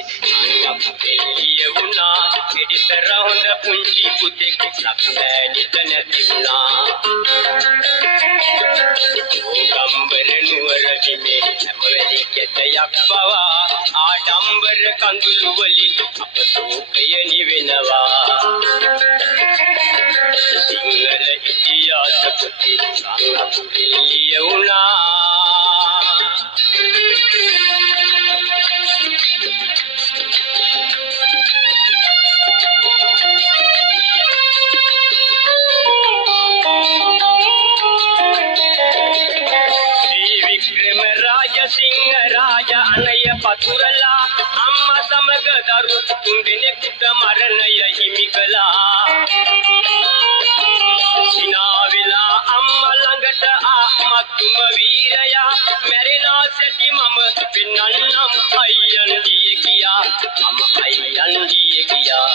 එළිය වුණා එඩිතර හොඳ පුංචි පුතෙක් ලක්මෑනිට නැති වුණා ඕගම්බර නුවර බිමේ හැමවැලි කෙතයක් පවා ආඩම්බර කඳුළු වලින් අප සෝකය නිවෙනවා සිංහල ඉතිහාස පොතේ සංගපු එළිය වුණා සිංහ රාජ අනය පතුරලා අම්මා සමග දරු තුන්දෙනෙකුට මරණය හිමි කළා සිනාවිලා අම්මා ළඟට ආමතුම වීරයා මැරෙනා සැටි මම පින්නන්නම් අයියන්ඩිය කියා මම අයියන්ඩිය කියා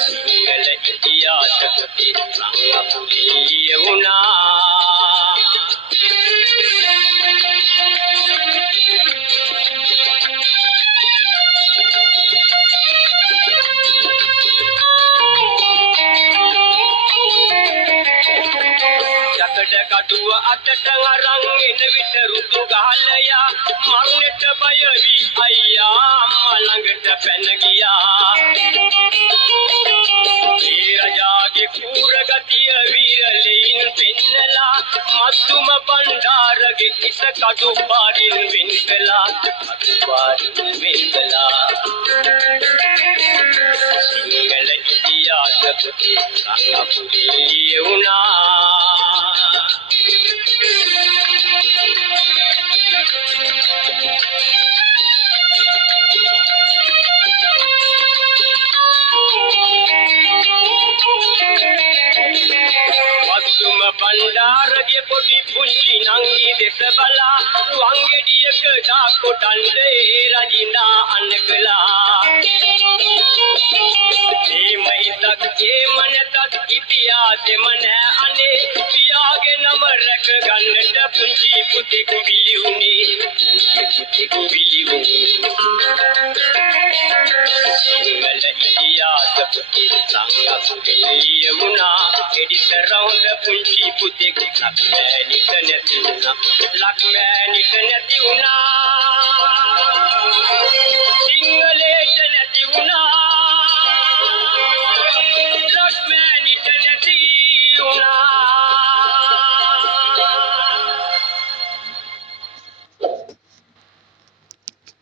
සිංහල ඉතිහාස පොතේ සංගපු එළිය වුණා කටුව අතට අරන් එන විට රුතු ගහලයා මරණයට බය වී අයියා අම්මා ළඟට පැන ගියා ඒ රජාගේ කූර ගතිය වීරලෙයින් පෙන්නලා මත්තුම බණ්ඩාරගේ ඉස කඩු පාරින් වෙන් කළා කඩු පාරින් වෙන් කළා සිංහල ඉතිහාස පොතේ සංගපු එළිය වුණා බණ්ඩාරගේ පොඩි පුංචි නංගි දෙස බලා වංගෙඩියක දාකොටන්නේ රජිනා අනකලා මේ මහිතක් ඒ මනතත් ඉතිහාසෙම නෑ අනේ පියාගේ නම රැක ගන්නට පුංචි පුතෙකු විලිුනේ පුතෙකු විලිුනේ සිංහල ඉතිහාස පොතේ සංගපු එළිය වුණා එඩිතර හොඳ පුංචි පුතෙක් ලක්මෑනිට නැති වුණා